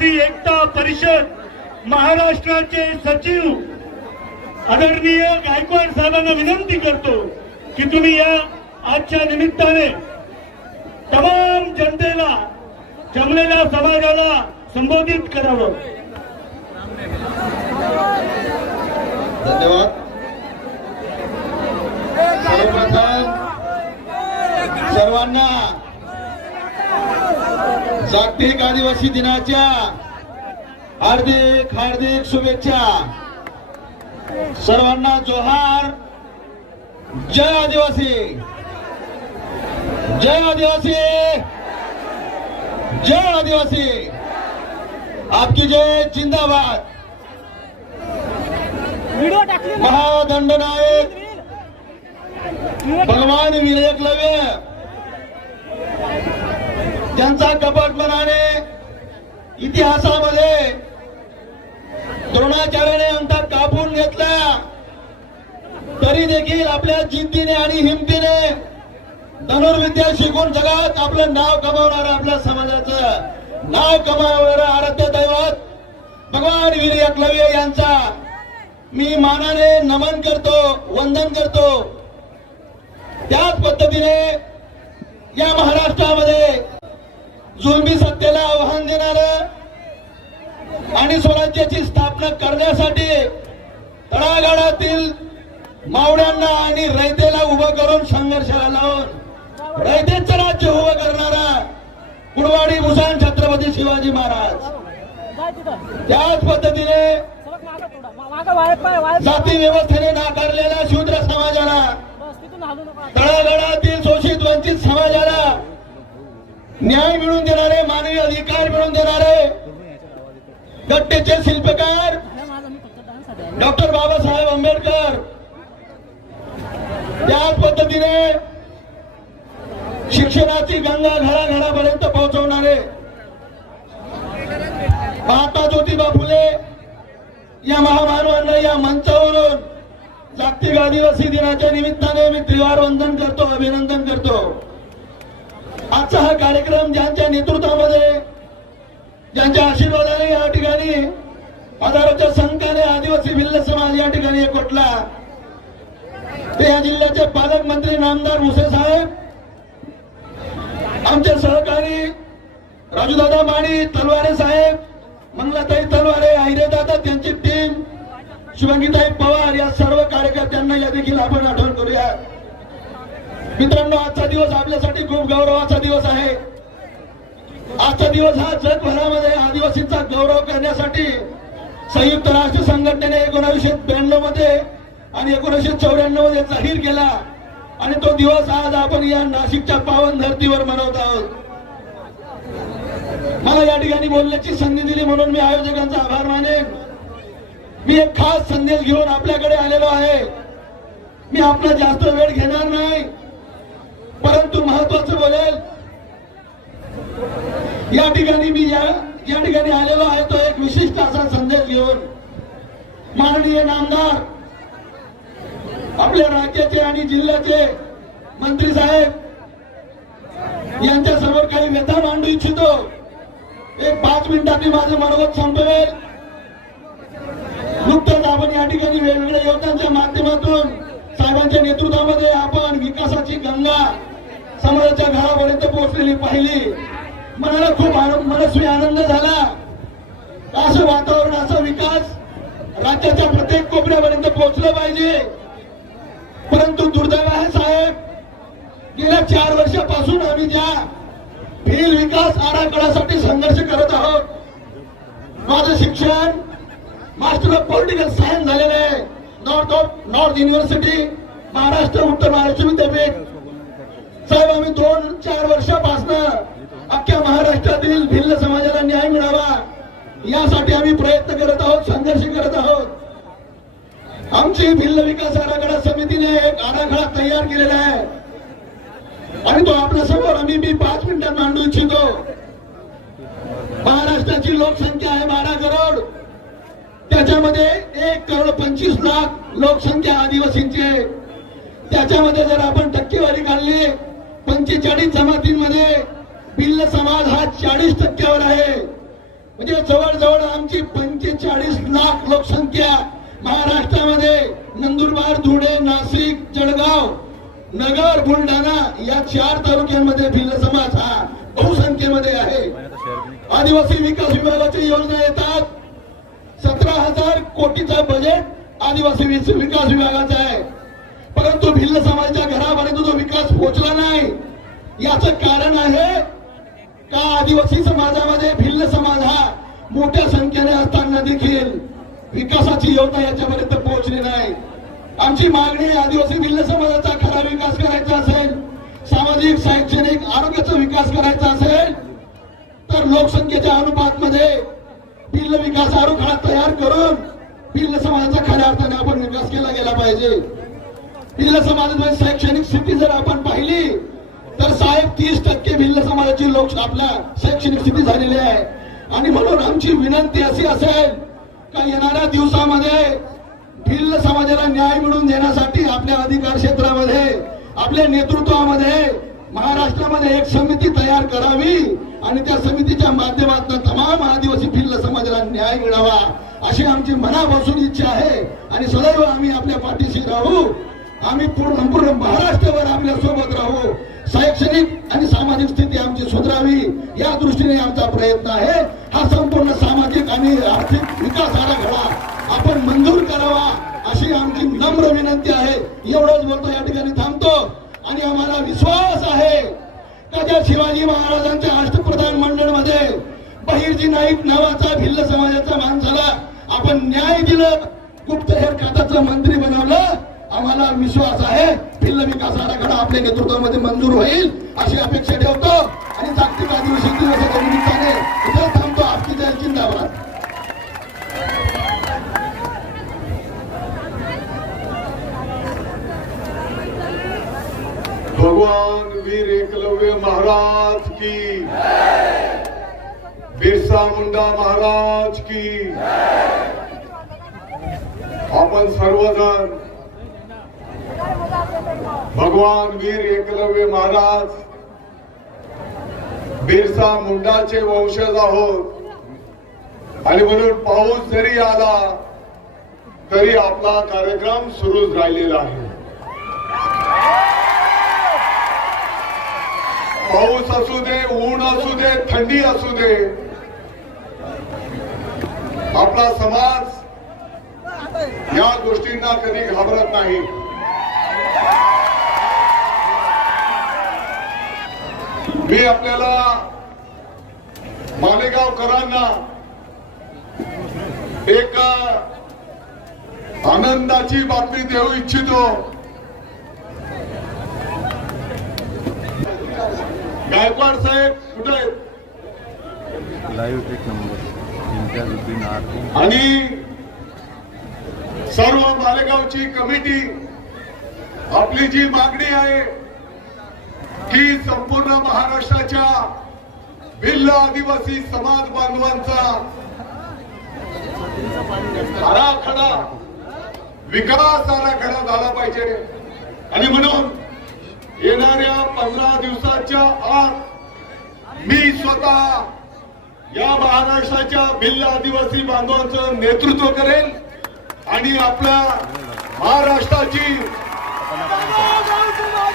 आदिवासी एकता परिषद महाराष्ट्राचे सचिव आदरणीय गायकवाड साहेबांना विनंती करतो की तुम्ही या आजच्या निमित्ताने तमाम जनतेला जमलेल्या समाजाला संबोधित करावं। धन्यवाद। सर्वप्रथम सर्वांना जागतिक आदिवासी दिनाच्या हार्दिक हार्दिक शुभेच्छा। सर्वांना जोहार। जय आदिवासी, जय आदिवासी, जय आदिवासी। आपकी जय जिंदाबाद। महादंडनायक भगवान वीर एकलव्य त्यांचा कपटपणाने इतिहासामध्ये द्रोणाचार्याने अंतर कापून घेतला, तरी देखील आपल्या जिद्दीने आणि हिमतीने धनुर्विद्या शिकून जगात आपलं नाव कमावणारं, आपल्या समाजाचं नाव कमावणारं आराध्य दैवत भगवान वीर एकलव्य यांचा मी मानाने नमन करतो, वंदन करतो। त्याच पद्धतीने या महाराष्ट्रामध्ये जुलमी सत्तेला आव्हान देणारं आणि स्वराज्याची स्थापना करण्यासाठी तळागाळातील मावळ्यांना आणि रयतेला उभं करून संघर्षाला लावून रयतेचं राज्य उभं करणारा कुडवाडी भूषण छत्रपती शिवाजी महाराज। त्याच पद्धतीने जाती व्यवस्थेने नाकारलेल्या शूद्र समाजाला, तळागाळातील शोषित वंचित समाजाला न्याय मिळवून देणारे, मानवी अधिकार मिळवून देणारे घटनेचे शिल्पकार डॉक्टर बाबासाहेब आंबेडकर। त्याच पद्धतीने शिक्षणाची गंगा घराघरापर्यंत पोहोचवणारे महात्मा ज्योतिबा फुले या महामानवांना या मंचावरून जागतिक आदिवासी दिनाच्या निमित्ताने मी त्रिवार वंदन करतो, अभिनंदन करतो। आजचा हा कार्यक्रम ज्यांच्या नेतृत्वामध्ये, ज्यांच्या आशीर्वादाने या ठिकाणी हजारोच्या संख्येने आदिवासी भिल्ल समाज या ठिकाणी एकवटला, ते या जिल्ह्याचे पालकमंत्री नामदार मुसे साहेब, आमचे सहकारी राजूदादा माणी तलवारे साहेब, मंगलाताई तलवारे, आहिरेदादा, त्यांची टीम, शुभंगीताई पवार, या सर्व कार्यकर्त्यांना या देखील आपण आठवण करूया। मित्रांनो, आजचा दिवस आपल्यासाठी खूप गौरवाचा दिवस आहे। आजचा दिवस हा जगभरामध्ये आदिवासींचा गौरव करण्यासाठी संयुक्त राष्ट्र संघटनेने 1992 मध्ये आणि 1994 मध्ये जाहीर केला आणि तो दिवस आज आपण या नाशिकच्या पावन धर्तीवर मनवत आहोत। मला या ठिकाणी बोलण्याची संधी दिली म्हणून मी आयोजकांचा आभार मानेन। मी एक खास संदेश घेऊन आपल्याकडे आलेलो आहे। मी आपला जास्त वेळ घेणार नाही, परंतु महत्वाचं बोलेल। या ठिकाणी मी या ठिकाणी आलेलो आहे तो एक विशिष्ट असा संदेश घेऊन माननीय नामदार, आपल्या राज्याचे आणि जिल्ह्याचे मंत्री साहेब यांच्या समोर काही व्यथा मांडू इच्छितो। एक 5 मिनिटात मी माझं मनोगत संपवेल। नुकतंच आपण या ठिकाणी वेगवेगळ्या योजनांच्या माध्यमातून साहेबांच्या नेतृत्वामध्ये आपण विकासाची गंगा समाजाच्या घरापर्यंत पोहोचलेली पाहिली। मनाला खूप मनस्वी आनंद झाला। असं वातावरण, असा विकास राज्याच्या प्रत्येक कोपऱ्यापर्यंत पोहोचलं पाहिजे। परंतु दुर्दैव आहे साहेब, गेल्या 4 वर्षापासून आम्ही ज्या भील विकास आराखड्यासाठी संघर्ष करत आहोत, माझं शिक्षण मास्टर ऑफ पॉलिटिकल सायन्स झालेलं आहे नॉर्थ युनिव्हर्सिटी, महाराष्ट्र, उत्तर महाराष्ट्र विद्यापीठ। साहेब, आम्ही 2-4 वर्षापासून अख्ख्या महाराष्ट्रातील भिल्ल समाजाला न्याय मिळावा यासाठी आम्ही प्रयत्न करत आहोत, संघर्ष करत आहोत। आमची भिल्ल विकास आराखडा समितीने एक आराखडा तयार केलेला आहे आणि तो आपल्या समोर आम्ही 5 मिनिटात मांडू इच्छितो। महाराष्ट्राची लोकसंख्या आहे 12 करोड, त्याच्यामध्ये 1,25,00,000 लोकसंख्या आदिवासींची आहे। त्याच्यामध्ये जर आपण टक्केवारी काढली, 45 जमातींमध्ये भिल्ल समाज हा 40% आहे। म्हणजे जवळजवळ आमची 45 लाख लोकसंख्या महाराष्ट्रामध्ये नंदुरबार, धुळे, नाशिक, जळगाव, नगर, बुलढाणा या 4 तालुक्यांमध्ये भिल्ल समाज हा बहुसंख्येमध्ये आहे. आदिवासी विकास विभागाची योजना येतात. 17,000 कोटीचा बजेट आदिवासी विकास विभागाचा आहे, परंतु भिल्ल समाजाच्या घरापर्यंत तो विकास पोहोचला नाही. याचं कारण आहे का आदिवासी समाजामध्ये भिल्ल समाज हा मोठ्या संख्येने असताना देखील विकासाची योजना याच्यापर्यंत पोहोचली नाही. आमची मागणी आहे, आदिवासी भिल्ल समाजाचा खरा विकास करायचा असेल, सामाजिक, शैक्षणिक, आरोग्याचा विकास करायचा असेल तर लोकसंख्येच्या अनुपातमध्ये भिल्ल विकास आराखडा तयार करून भिल्ल समाजाचा खऱ्या अर्थाने आपण विकास केला गेला पाहिजे. भिल्ल समाजाची शैक्षणिक स्थिती जर आपण पाहिली तर साहेब 30% भिल्ल समाजाची आपल्या शैक्षणिक स्थिती झालेली आहे. आणि म्हणून आमची विनंती अशी असेल का येणाऱ्या दिवसामध्ये भिल्ल समाजाला न्याय मिळवून देण्यासाठी आपल्या अधिकार क्षेत्रामध्ये, आपल्या नेतृत्वामध्ये महाराष्ट्रामध्ये एक समिती तयार करावी आणि त्या समितीच्या माध्यमातून तमाम आदिवासी भिल्ल समाजाला न्याय मिळावा अशी आमची मनापासून इच्छा आहे. आणि सदैव आम्ही आपल्या पाठीशी राहू. आम्ही पूर्ण महाराष्ट्रावर आपल्या सोबत राहू. शैक्षणिक आणि सामाजिक स्थिती आमची सुधारावी या दृष्टीने आमचा प्रयत्न आहे. हा संपूर्ण सामाजिक आणि आर्थिक विकास आराखडा आपण मंजूर करावा अशी आमची नम्र विनंती आहे. एवढंच बोलतो, या ठिकाणी थांबतो. आणि आम्हाला विश्वास आहे का ज्या शिवाजी महाराजांच्या अष्टप्रधान मंडळमध्ये बहिर्जी नाईक नावाचा भिल्ल समाजाच्या माणसाला आपण न्याय दिलं, गुप्तहेर खात्याचं मंत्री बनवलं, आम्हाला विश्वास आहे भिल्ल विकास आराखडा आपल्या नेतृत्वामध्ये मंजूर होईल अशी अपेक्षा ठेवतो. आणि जागतिक आदिवासी दिवसाच्या निमित्ताने इथं थांबतो. आपली जय जिंदाबाद. भगवान वीर एकलव्य महाराज की, बिरसा मुंडा महाराज की. आपण सर्वजण भगवान वीर एकलव्य महाराज बिरसा मुंडाचे वंशज आहोत आणि म्हणून पाऊस जरी आला तरी आपला कार्यक्रम सुरूच राहिलेला आहे. पाऊस असू दे, ऊन असू दे, थंडी असू दे, आपला समाज या गोष्टींना कधी घाबरत नाही. मी आपल्याला मालेगावकरांना एक आनंदाची बातमी देऊ इच्छितो. गायकवाड साहेब कुठे आहेत? लाईव्ह एक नंबर आणि सर्व मालेगावची कमिटी आपली जी मागणी आहे की संपूर्ण महाराष्ट्राच्या भिल्ल आदिवासी समाज बांधवांचा आराखडा, विकास आराखडा झाला पाहिजे. आणि म्हणून येणाऱ्या 15 दिवसाच्या आत मी स्वतः या महाराष्ट्राच्या भिल्ल आदिवासी बांधवांचं नेतृत्व करेल आणि आपल्या महाराष्ट्राची,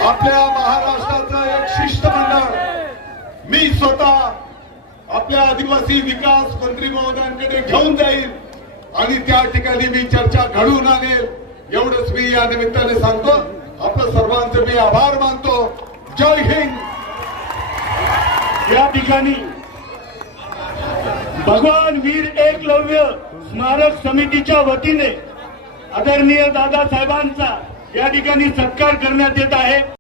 आपल्या महाराष्ट्राचं एक शिष्टमंडळ मी स्वतः आपल्या आदिवासी विकास मंत्री महोदयांकडे घेऊन जाईल आणि त्या ठिकाणी मी चर्चा घडवून आणेल. एवढंच मी या निमित्ताने सांगतो. आपलं सर्वांचे मी आभार मानतो. जय हिंद. या ठिकाणी भगवान वीर एकलव्य स्मारक समितीच्या वतीने आदरणीय दादासाहेबांचा या ठिकाणी सत्कार करण्यात येत आहे.